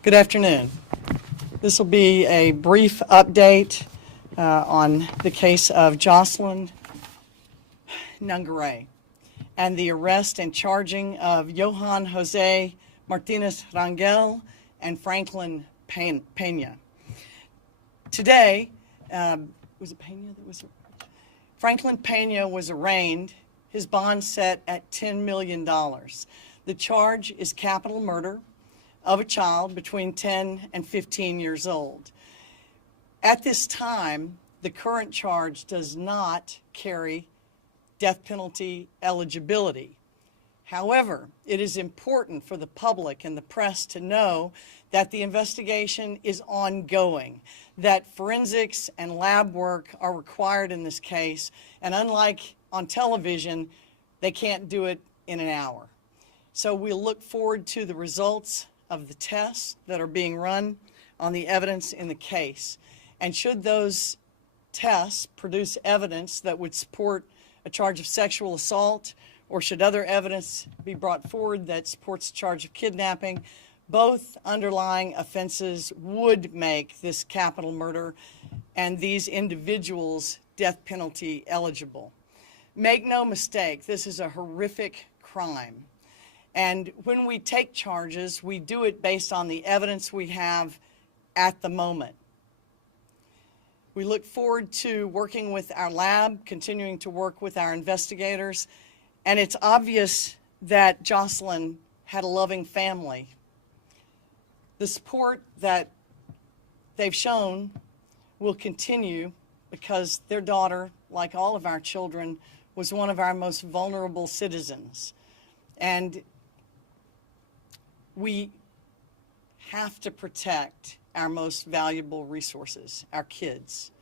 Good afternoon. This will be a brief update on the case of Jocelyn Nungaray and the arrest and charging of Johan Jose Martinez Rangel and Franklin Pena. Today, was it Pena that was? Franklin Pena was arraigned, his bond set at $10 million. The charge is capital murder of a child between 10 and 15 years old. At this time, the current charge does not carry death penalty eligibility. However, it is important for the public and the press to know that the investigation is ongoing, that forensics and lab work are required in this case, and unlike on television, they can't do it in an hour. So we look forward to the results of the tests that are being run on the evidence in the case. And should those tests produce evidence that would support a charge of sexual assault, or should other evidence be brought forward that supports a charge of kidnapping, both underlying offenses would make this capital murder and these individuals death penalty eligible. Make no mistake, this is a horrific crime. And when we take charges, we do it based on the evidence we have at the moment. We look forward to working with our lab, continuing to work with our investigators, and it's obvious that Jocelyn had a loving family. The support that they've shown will continue because their daughter, like all of our children, was one of our most vulnerable citizens. And we have to protect our most valuable resources, our kids.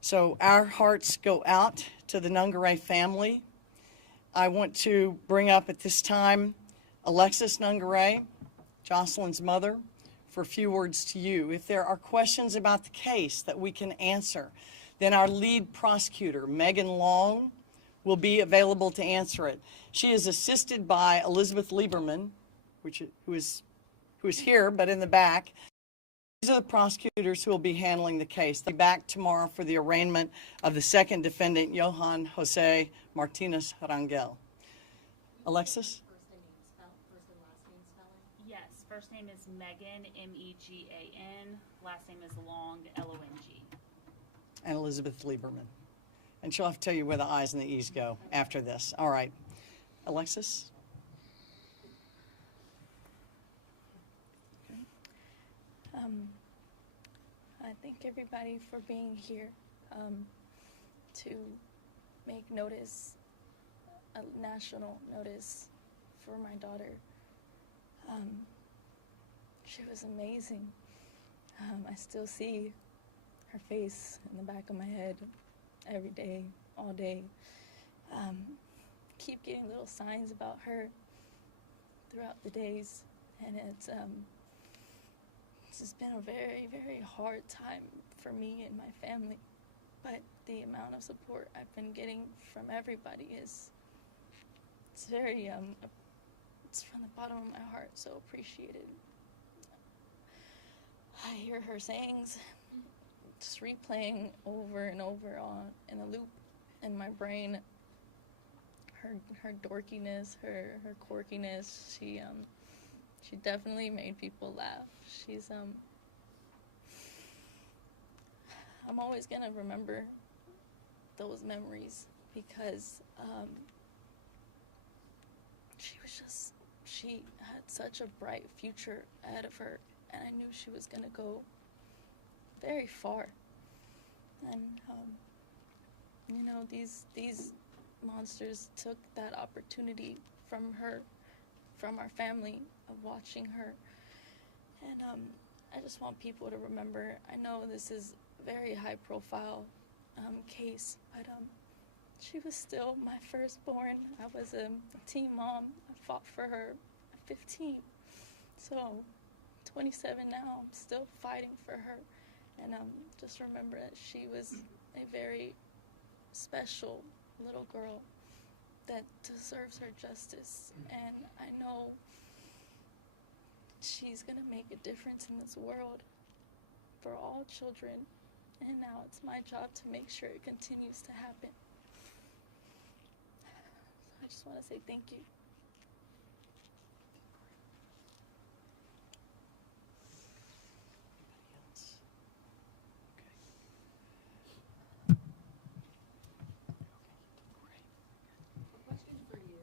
So our hearts go out to the Nungaray family. I want to bring up at this time Alexis Nungaray, Jocelyn's mother, for a few words to you. If there are questions about the case that we can answer, then our lead prosecutor, Megan Long, will be available to answer it. She is assisted by Elizabeth Lieberman, who is here but in the back. These are the prosecutors who will be handling the case. They'll be back tomorrow for the arraignment of the second defendant, Johan Jose Martinez Rangel. Alexis? First and last name spelling? Yes, first name is Megan, M-E-G-A-N. Last name is Long, L-O-N-G. And Elizabeth Lieberman. And she'll have to tell you where the I's and the E's go after this. All right. Alexis? I thank everybody for being here to make notice, a national notice for my daughter. She was amazing. I still see her face in the back of my head every day, all day. Keep getting little signs about her throughout the days, and it's just been a very, very hard time for me and my family. But the amount of support I've been getting from everybody it's very, it's from the bottom of my heart, so appreciated. I hear her sayings just replaying over and over in a loop in my brain. Her dorkiness, her quirkiness, she definitely made people laugh. I'm always gonna remember those memories because she had such a bright future ahead of her, and I knew she was gonna go very far. And these monsters took that opportunity from her, from our family, of watching her. And I just want people to remember, I know this is a very high profile case, but she was still my firstborn. I was a teen mom. I fought for her at 15. So 27 now, I'm still fighting for her. And just remember that she was a very special little girl that deserves her justice. And I know she's going to make a difference in this world for all children. And now it's my job to make sure it continues to happen. I just want to say thank you. A question for you.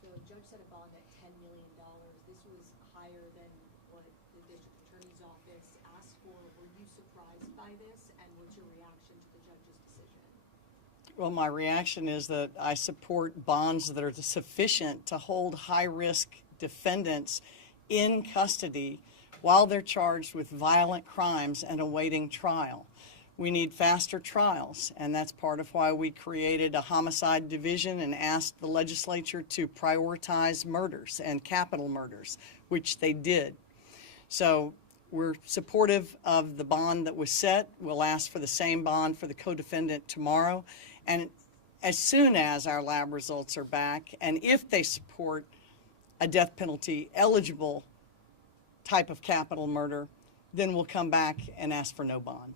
The judge set a bond at $10 million. This was higher than what the district attorney's office asked for. Were you surprised by this, and what's your reaction to the judge's decision? Well, my reaction is that I support bonds that are sufficient to hold high-risk defendants in custody while they're charged with violent crimes and awaiting trial. We need faster trials, and that's part of why we created a homicide division and asked the legislature to prioritize murders and capital murders, which they did. So we're supportive of the bond that was set. We'll ask for the same bond for the co-defendant tomorrow. And as soon as our lab results are back, and if they support a death penalty eligible type of capital murder, then we'll come back and ask for no bond.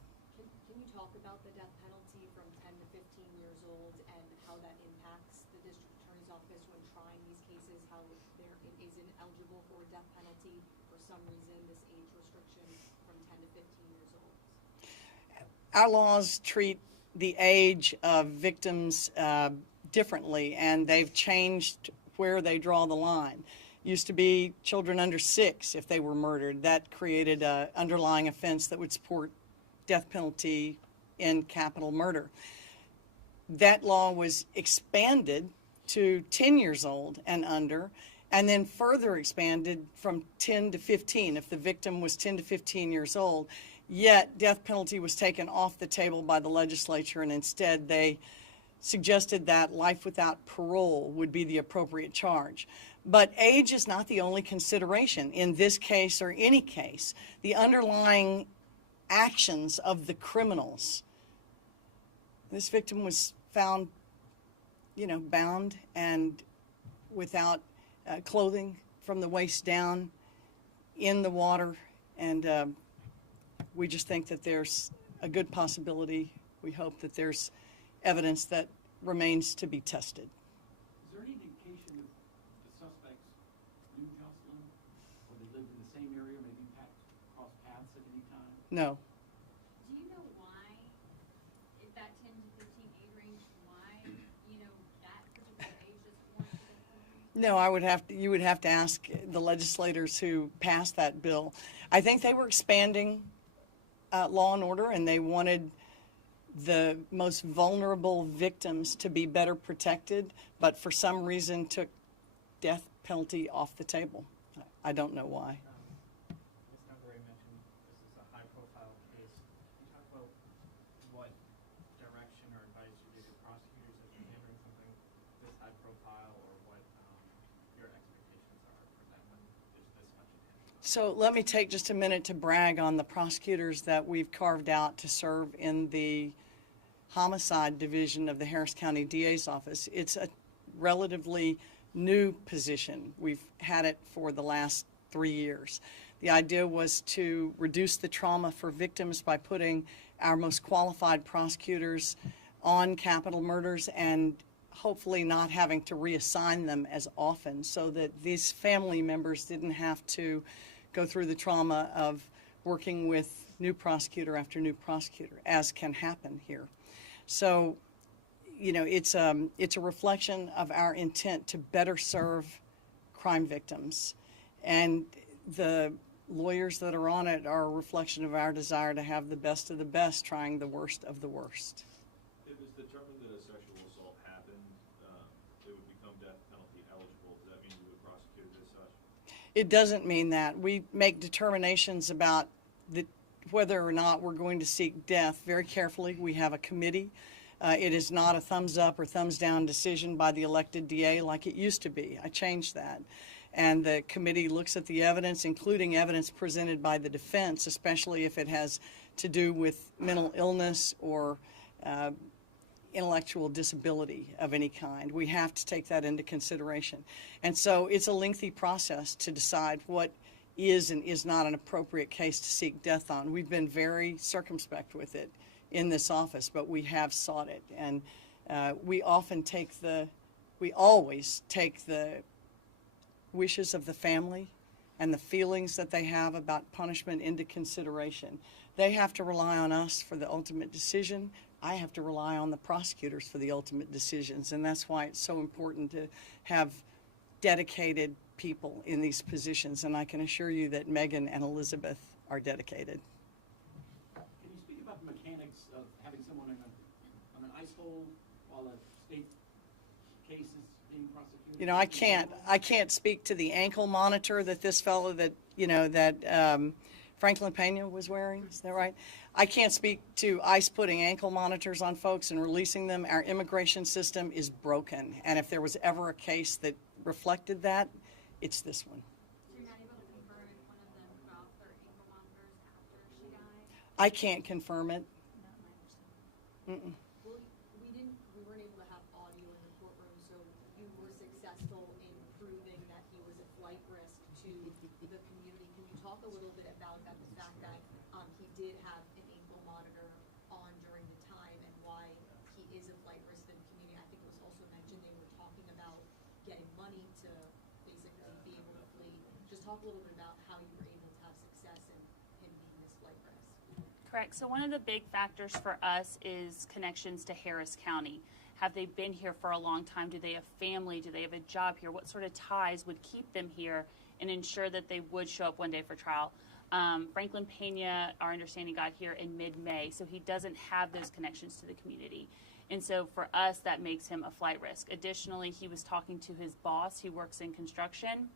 Can you talk about the death penalty from 10 to 15 years old and how that impacts the district attorney's office when trying these cases, how there isn't eligible for a death penalty for some reason, this age restriction from 10 to 15 years old? Our laws treat the age of victims differently, and they've changed where they draw the line. Used to be children under 6 if they were murdered. That created an underlying offense that would support death penalty in capital murder. That law was expanded to 10 years old and under, and then further expanded from 10 to 15 if the victim was 10 to 15 years old. Yet death penalty was taken off the table by the legislature, and instead they suggested that life without parole would be the appropriate charge. But age is not the only consideration in this case or any case. The underlying actions of the criminals. This victim was found, bound and without clothing from the waist down in the water, and we just think that there's a good possibility. We hope that there's evidence that remains to be tested. Is there any indication that the suspects knew Jocelyn, or they lived in the same area, maybe crossed paths at any time? No. Do you know why, if that 10 to 15 age range, why, that particular age is warranted? No, you would have to ask the legislators who passed that bill. I think they were expanding law and order, and they wanted the most vulnerable victims to be better protected, but for some reason took death penalty off the table. I don't know why. Ms. Navarre mentioned this is a high-profile case. Can you talk about what direction or advice you give to prosecutors as you're handling something this high-profile, or what your expectations are for them when there's this much attention? So let me take just a minute to brag on the prosecutors that we've carved out to serve in the homicide division of the Harris County DA's office. It's a relatively new position. We've had it for the last 3 years. The idea was to reduce the trauma for victims by putting our most qualified prosecutors on capital murders and hopefully not having to reassign them as often, so that these family members didn't have to go through the trauma of working with new prosecutor after new prosecutor, as can happen here. So, it's a reflection of our intent to better serve crime victims. And the lawyers that are on it are a reflection of our desire to have the best of the best, trying the worst of the worst. If it's determined that a sexual assault happened, it would become death penalty eligible. Does that mean you would prosecute it as such? It doesn't mean that. We make determinations about whether or not we're going to seek death very carefully. We have a committee. It is not a thumbs up or thumbs down decision by the elected DA like it used to be. I changed that. And the committee looks at the evidence, including evidence presented by the defense, especially if it has to do with mental illness or intellectual disability of any kind. We have to take that into consideration. And so it's a lengthy process to decide what is and is not an appropriate case to seek death on. We've been very circumspect with it in this office, but we have sought it. And we always take the wishes of the family and the feelings that they have about punishment into consideration. They have to rely on us for the ultimate decision. I have to rely on the prosecutors for the ultimate decisions, and that's why it's so important to have dedicated people in these positions, and I can assure you that Megan and Elizabeth are dedicated. Can you speak about the mechanics of having someone on an ice hole while a state case is being prosecuted? You know, I can't speak to the ankle monitor that this fellow that Franklin Pena was wearing. Is that right? I can't speak to ICE putting ankle monitors on folks and releasing them. Our immigration system is broken, and if there was ever a case that reflected that, it's this one. So you're not able to confirm if one of them put off their ankle monitors after she died? I can't confirm it. Mm-mm. Well, we weren't able to have audio in the courtroom, so you were successful in proving that he was a flight risk to the community. Can you talk a little bit about that, the fact that he did have an ankle monitor on during the time and why he is a flight risk to the community? I think it was also mentioned they were talking about getting money to basically be able to flee. Just talk a little bit about how you were able to have success in him being this flight risk. Correct. So one of the big factors for us is connections to Harris County. Have they been here for a long time? Do they have family? Do they have a job here? What sort of ties would keep them here and ensure that they would show up one day for trial? Franklin Pena, our understanding, got here in mid-May, so he doesn't have those connections to the community. And so for us, that makes him a flight risk. Additionally, he was talking to his boss, who works in construction,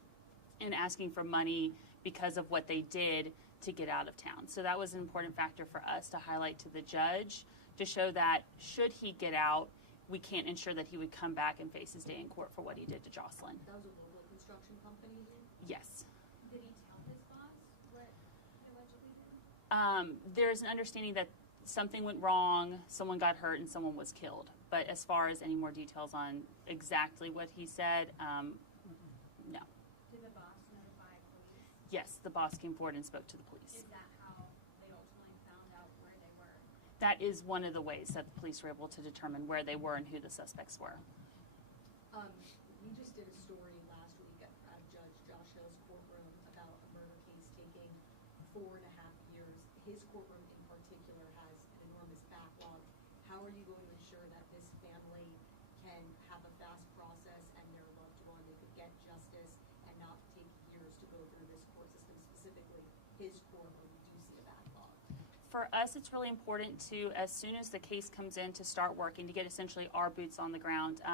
and asking for money because of what they did to get out of town. So that was an important factor for us to highlight to the judge, to show that should he get out, we can't ensure that he would come back and face his day in court for what he did to Jocelyn. That was a local construction company here? Yes. Did he tell his boss what he allegedly did? There's an understanding that something went wrong, someone got hurt, and someone was killed. But as far as any more details on exactly what he said, no. Did the boss notify police? Yes, the boss came forward and spoke to the police. Is that how they ultimately found out where they were? That is one of the ways that the police were able to determine where they were and who the suspects were. We just did a story last week at Judge Josh Hill's courtroom about a murder case taking 4.5 years. His courtroom in particular has an enormous backlog. How are you going to ensure that this family can have a fast process and their loved one, they could get justice and not take years to go through this court system, specifically his court, where we do see a backlog? For us, it's really important to, as soon as the case comes in, to start working, to get essentially our boots on the ground.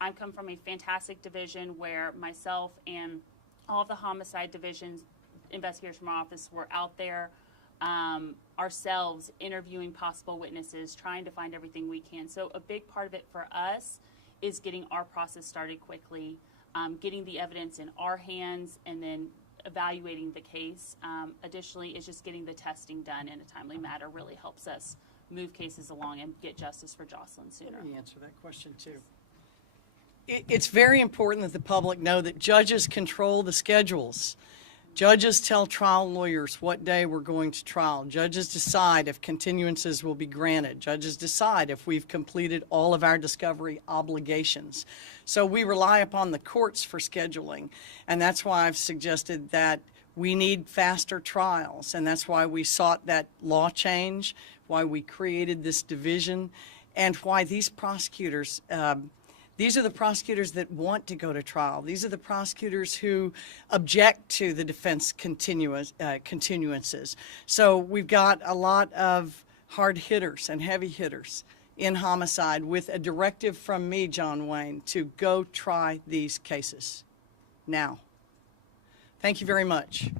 I come from a fantastic division where myself and all of the homicide divisions, investigators from our office, were out there ourselves interviewing possible witnesses, trying to find everything we can. So a big part of it for us is getting our process started quickly, getting the evidence in our hands, and then evaluating the case. Additionally, is just getting the testing done in a timely manner really helps us move cases along and get justice for Jocelyn sooner. Let me answer that question too. It's very important that the public know that judges control the schedules. Judges tell trial lawyers what day we're going to trial. Judges decide if continuances will be granted. Judges decide if we've completed all of our discovery obligations. So we rely upon the courts for scheduling, and that's why I've suggested that we need faster trials, and that's why we sought that law change, why we created this division, and why these prosecutors, these are the prosecutors that want to go to trial. These are the prosecutors who object to the defense continuances. So we've got a lot of hard hitters and heavy hitters in homicide with a directive from me, John Wayne, to go try these cases now. Thank you very much.